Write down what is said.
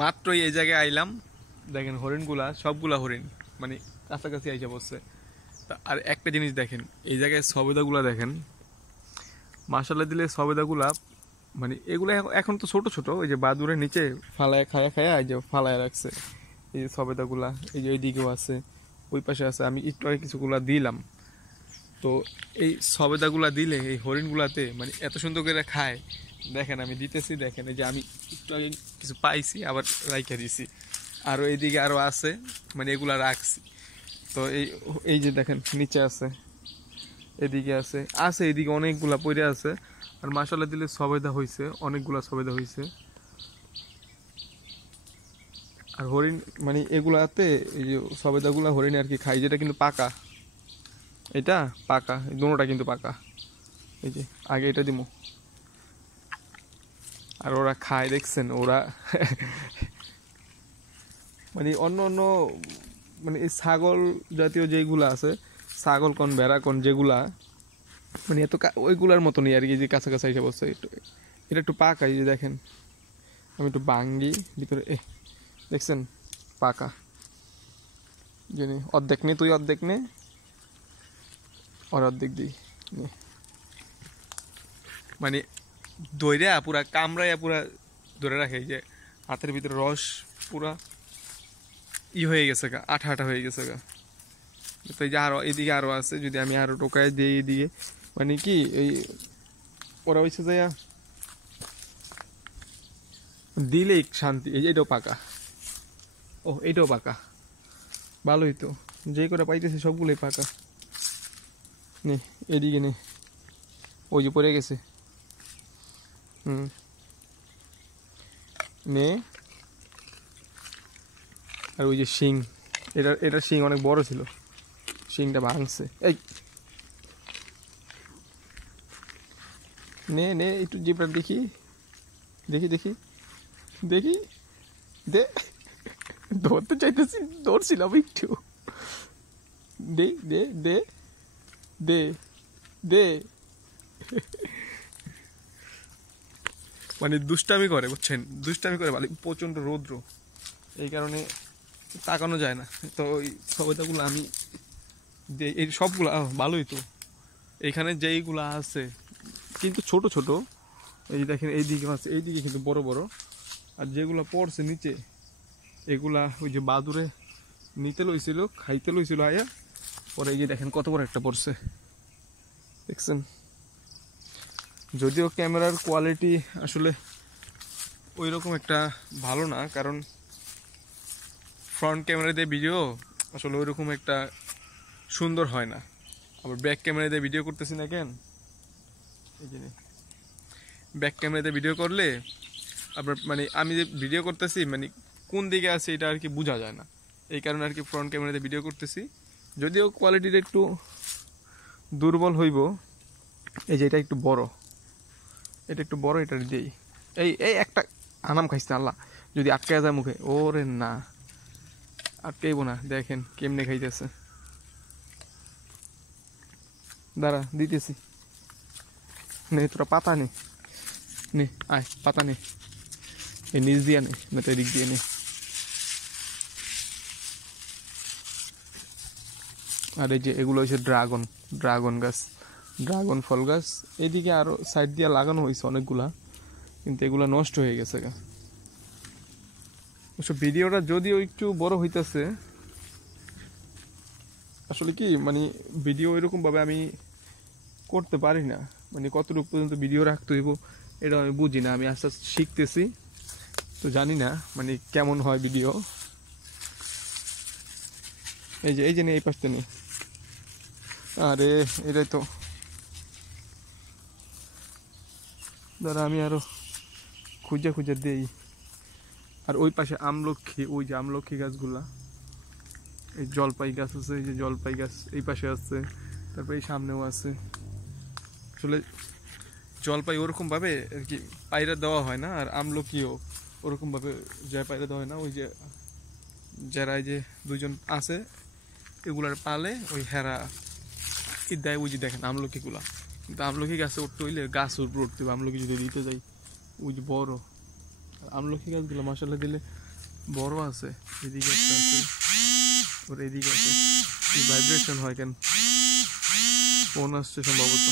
মাত্রই এই জায়গায় আইলাম, দেখেন হরিণগুলা সবগুলা হরিণ মানে কাছাকাছি আইসা বসছে। আর একটা জিনিস দেখেন, এই জায়গায় সবেদাগুলা দেখেন, মাসালা দিলে সবেদাগুলা মানে এগুলো এখন তো ছোট ছোট, ওই যে বাদুরের নিচে ফালায় খায়া খায়া এই যে ফালায় রাখছে। এই যে সবেদাগুলা এই যে ওইদিকেও আছে, ওই পাশে আছে, আমি একটু আগে কিছুগুলা দিলাম। তো এই সবেদাগুলা দিলে এই হরিণগুলাতে মানে এত সুন্দর করে খায়। দেখেন আমি দিতেছি, দেখেন এই যে আমি একটু আগে কিছু পাইছি আবার রাইখা দিছি, আরও এইদিকে আরও আছে, মানে এগুলা রাখছি। তো এই এই যে দেখেন নিচে আছে, এদিকে আছে আছে এদিকে অনেকগুলা পড়ে আছে। আর মাসালা দিলে সবেদা হয়েছে, অনেকগুলা সবেদা হয়েছে। আর হরিণ মানে এগুলাতে এই যে সবেদাগুলা হরিণ আর কি খাই, যেটা কিন্তু পাকা, এটা পাকা, দুটোটা কিন্তু পাকা। এই যে আগে এটা দিমু, আর ওরা খায় দেখছেন ওরা মানে অন্য অন্য মানে এই ছাগল জাতীয় যেগুলা আছে, ছাগল কোন ভেড়া কোন যেগুলা মানে এত ওইগুলার মতনই আর কি, যে কাছাকাছি এসে বসছে। এটা একটু পাকা, এই যে দেখেন আমি একটু বাঙ্গি ভিতরে, দেখছেন পাকা। জানি অর্ধেক নে, তুই অর্ধেক নে, আর অর্ধেক দিই নে। মানে দইরা পুরা কামড়াইয়া পুরা ধরে রাখে, এই যে হাতের ভিতরে রস পুরা হয়ে গেছে গা, আঠা আঠা হয়ে গেছে গা। তো এই যে আরো এদিকে আরো আছে, যদি আমি আরো টোকায় দিই এদিকে, মানে কি এই ওরা হয়েছে যাইয়া দিলে শান্তি। এই যে এটাও পাকা, ও এইটাও পাকা, ভালোই তো, যে করে পাইতেছে সবগুলোই পাকা। নে এদিকে নে, ওই যে পড়ে গেছে, নে। আর ওই যে শিং, এটার শিং অনেক বড় ছিল, শিংটা ভাঙছে। এই নে নে একটু জিপটা দেখি, দেখি দেখি দেখি, দে। ধরতে চাইতেছি, ধরছিলাম একটু, দে দে দে দে দে। মানে দুষ্টামি করে বুঝছেন, দুষ্টামি করে ভালো, প্রচণ্ড রৌদ্র এই কারণে তাকানো যায় না। তো ওই সবেদাগুলো আমি এই সবগুলো ভালোই তো, এইখানে যেইগুলো আছে কিন্তু ছোট ছোট, এই যে দেখেন এইদিকে আছে, এইদিকে কিন্তু বড় বড়। আর যেগুলো পড়ছে নিচে এগুলা ওই যে বাদুরে নিতে লইছিল, খাইতে লইছিল আয়া, পরে এই যে দেখেন কত বড় একটা পড়ছে, দেখছেন। যদিও ক্যামেরার কোয়ালিটি আসলে ওই রকম একটা ভালো না, কারণ ফ্রন্ট ক্যামেরা দিয়ে ভিডিও আসলে ওই রকম একটা সুন্দর হয় না। আবার ব্যাক ক্যামেরা দিয়ে ভিডিও করতেছি না কেন, এই যে ব্যাক ক্যামেরা দিয়ে ভিডিও করলে আবার মানে আমি যে ভিডিও করতেছি মানে কোন দিকে আছে এটা আর কি বোঝা যায় না, এই কারণে আর কি ফ্রন্ট ক্যামেরাতে ভিডিও করতেছি। যদিও কোয়ালিটিটা একটু দুর্বল হইব। এই যে এটা একটু বড়, এটা একটু বড়, এটা দিই। এই এই একটা আনাম খাইছে আল্লাহ, যদি আটকে যায় মুখে, ওরে না আটকাইব না, দেখেন কেমনে খাইতেছে। দাঁড়া দিতেছি, নে তোরা পাতা নে, নে আয় পাতা নে, এই নিচ দিয়া নে, না তো এদিক দিয়ে নে। আর এই যে এগুলো হচ্ছে ড্রাগন, ড্রাগন গাছ, ড্রাগন ফল গাছ। এদিকে আরো সাইড দিয়ে লাগানো হয়েছে অনেকগুলা, কিন্তু এগুলা নষ্ট হয়ে গেছে গা। অবশ্য ভিডিওটা যদিও একটু বড় হইতেছে, আসলে কি মানে ভিডিও এরকম ভাবে আমি করতে পারি না, মানে কতটুকু পর্যন্ত ভিডিও রাখতে হইব এটা আমি বুঝি না, আমি আস্তে আস্তে শিখতেছি। তো জানি না মানে কেমন হয় ভিডিও। এই যে নেই এই পাশটা নেই, আরে এটাই তো, দাঁড়া আমি আরো খুঁজে খুঁজে দেই। আর ওই পাশে আমলক্ষী, ওই যে আমলক্ষী গাছগুলা, এই জলপাই গাছ আছে, এই যে জলপাই গাছ এই পাশে আছে, তারপরে এই সামনেও আছে। আসলে জলপাই ওরকম ভাবে আর কি পায়রা দেওয়া হয় না, আর আমলকিও ওরকম ভাবে যা পায়রা দেওয়া হয় না। ওই যে যারা এই যে দুজন আছে এগুলার পালে ওই হেরা কি দেয়, ওই যে দেখেন আমলকিগুলা। কিন্তু আমলকি গাছে উঠতে হইলে গাছ উপরে উঠতে হবে, আমলকি যদি দিতে যাই ওই যে বড়, আমলকি গাছগুলো মাশাআল্লাহ দিলে বড় আছে, এদিকে একটা আছে, ওর এদিকে আছে। কি ভাইব্রেশন হয় কেন? ফোন আসছে সম্ভবত।